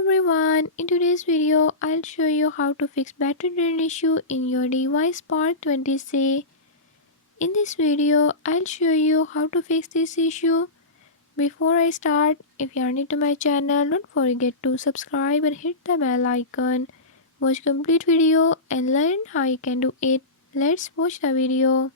everyone, in today's video I'll show you how to fix battery drain issue in your device Spark 20C. In this video I'll show you how to fix this issue. Before I start, if you are new to my channel, don't forget to subscribe and hit the bell icon. Watch complete video and learn how you can do it. Let's watch the video.